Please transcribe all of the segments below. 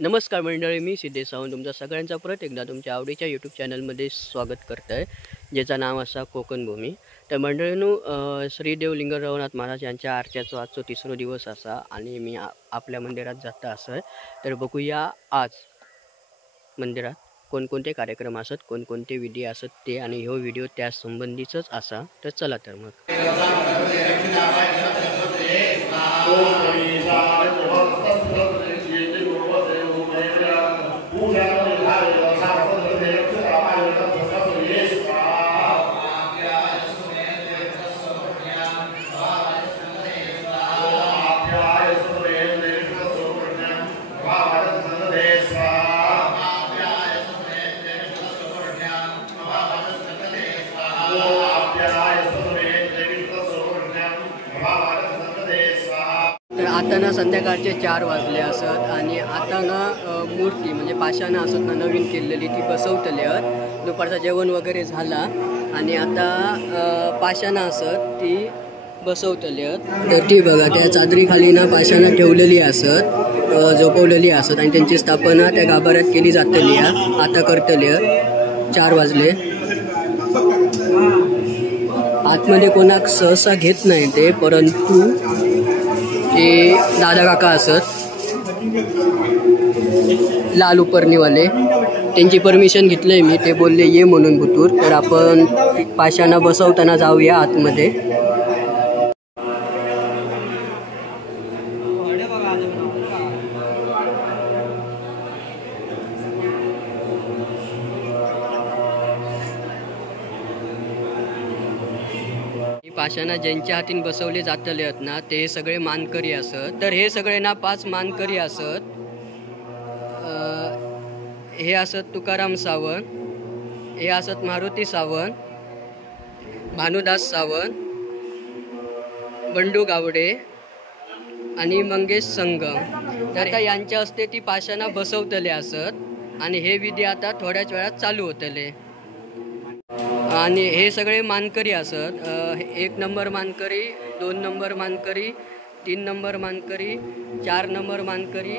नमस्कार मंडळी, मी सिद्धेश सावंत तुमचा सगळ्यांचा परत एकदा तुमच्या आवडीच्या यूट्यूब चॅनलमध्ये स्वागत करत आहे, ज्याचं नाव असा कोकणभूमी. तर मंडळींनो, श्री देव लिंग रघुनाथ महाराज यांच्या आरत्याचो आजचो 3रो दिवस असा आणि मी आपल्या मंदिरात जाता असं. तर बघूया आज मंदिरात कोणकोणते कार्यक्रम असत, कोणकोणते विधी असत ते, आणि ह्यो व्हिडिओ त्या संबंधीचाच असा. तर चला तर मग आता ना संध्याकाळचे 4 वाजले असत आणि आता ना मूर्ती म्हणजे पाषाणं असत ना नवीन केलेली ती बसवतले आहेत. दुपारचं जेवण वगैरे झाला आणि आता पाषाणं असत ती बसवतले आहेत. तर ती बघा त्या चादरी खाली ना पाषाणं ठेवलेली असत, झोपवलेली असत आणि त्यांची स्थापना त्या गाभाऱ्यात केली जातली आहे. आता करतले 4 वाजले. आतमध्ये कोणाक सहसा घेत नाही ते, परंतु ते दादा काका असत लाल उपरणीवाले, त्यांची परमिशन घेतलंय मी. ते बोलले ये म्हणून भुतूर. तर आपण पाषाणं बसवताना जाऊया आतमध्ये. पाषाणं ज्यांच्या हातीन बसवले जातले आहेत ना ते सगळे मानकरी असत. तर हे सगळे ना 5 मानकरी असत. हे असत तुकाराम सावंत, हे असत मारुती सावंत, भानुदास सावंत, बंडू गावडे आणि मंगेश संगम. तर आता यांच्या हस्ते ती पाषाणं बसवतले असत आणि हे विधी आता थोड्याच वेळात चालू होतले. आणि हे सगळे मानकरी असत. 1 नंबर मानकरी, 2 नंबर मानकरी, 3 नंबर मानकरी, 4 नंबर मानकरी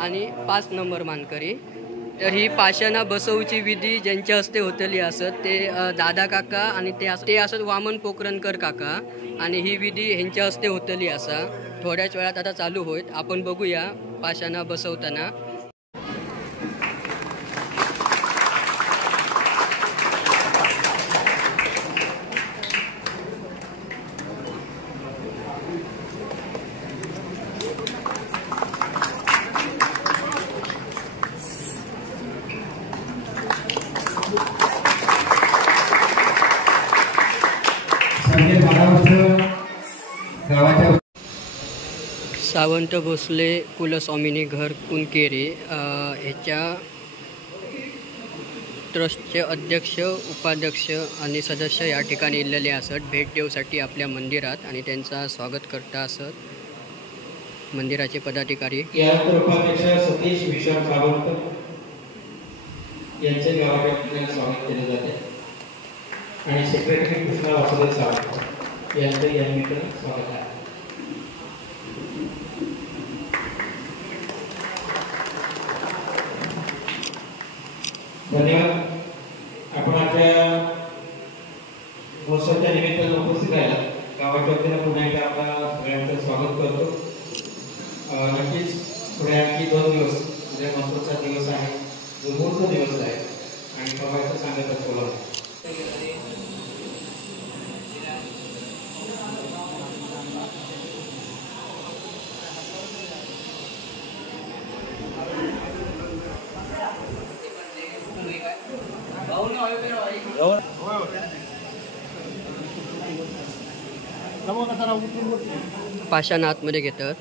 आणि 5 नंबर मानकरी. तर ही पाषाणं बसवची विधी ज्यांच्या हस्ते होतली असत ते दादा काका आणि ते असत वामन पोखरणकर काका, आणि ही विधी ह्यांच्या हस्ते होतली असा. थोड्याच वेळात आता चालू होईल. आपण बघूया पाषाणं बसवताना. सावंत भोसले कुलस्वामिनी घर कुंकेरी ह्याच्या ट्रस्टचे अध्यक्ष, उपाध्यक्ष आणि सदस्य या ठिकाणी इल्लेले असत भेट देऊसाठी आपल्या मंदिरात, आणि त्यांचा स्वागत करता असत मंदिराचे पदाधिकारी. यानंतर उपाध्यक्ष सतीश विशाल सावंत यांचे गावाकडे स्वागत केले जाते आणि सेक्रेटरी कृष्णा वासुदेव सावंत यांचे या निमित्ताने स्वागत आहे. धन्यवाद. आपण आपल्या महोत्सवाच्या निमित्तानं उपस्थित राहिला. गावाच्या वतीनं पुन्हा एकदा आपला सगळ्यांचं स्वागत करतो. नक्कीच पुढे आणखी 2 दिवस म्हणजे महत्त्वाचा दिवस आहे, जो मुहूर्त दिवस आहे आणि सगळ्यांचं सांगत असतो. पाषाणं आतमध्ये घेतात.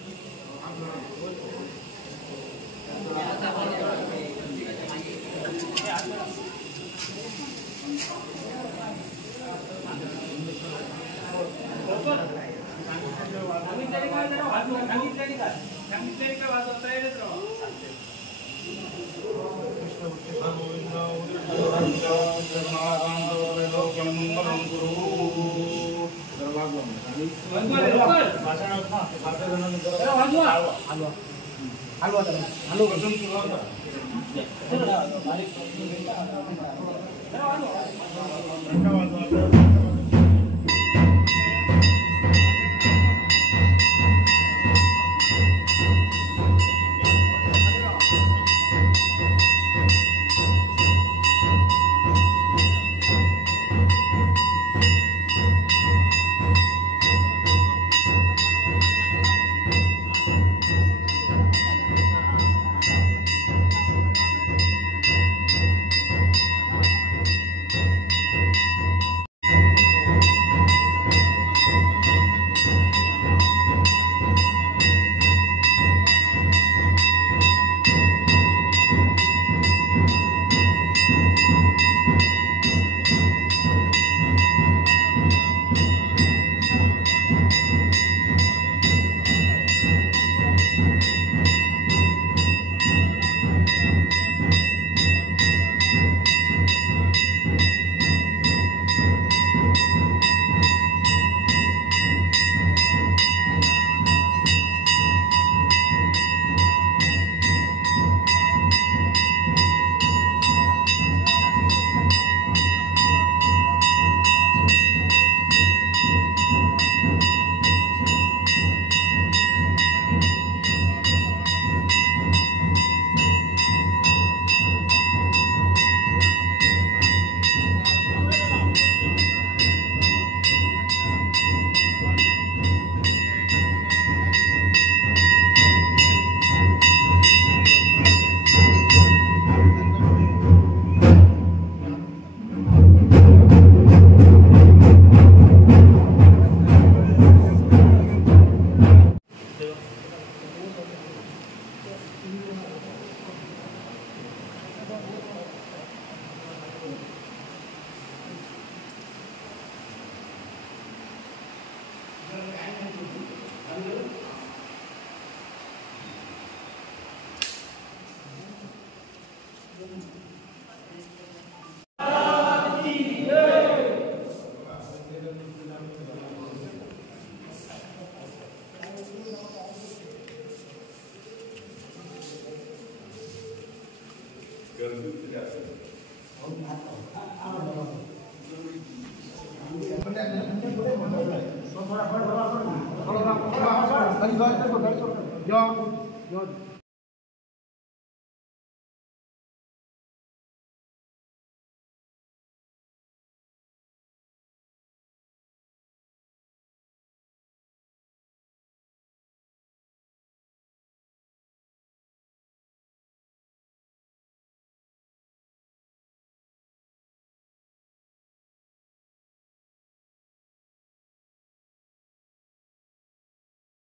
थोड़ा